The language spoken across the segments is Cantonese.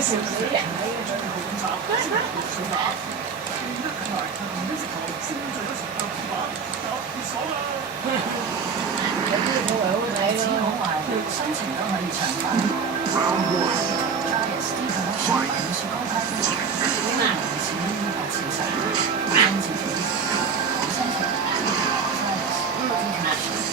笑死人啊！有啲冇為好睇只好咯。話心情都可以長化。Giants 呢個係美術高級，因為唔似呢個潮神，新自己好心情。Giants International。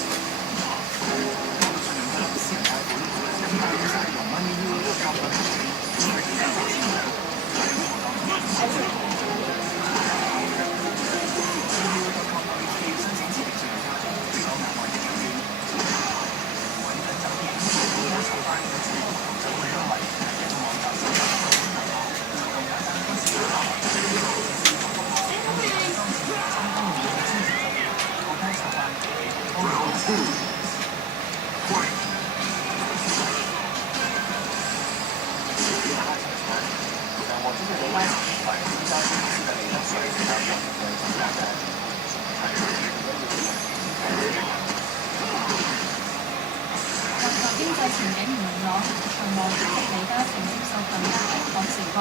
經濟前景唔明朗，長和主席李嘉誠接受近日香港時報話，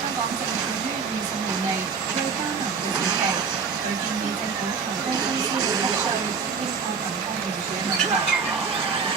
香港正處於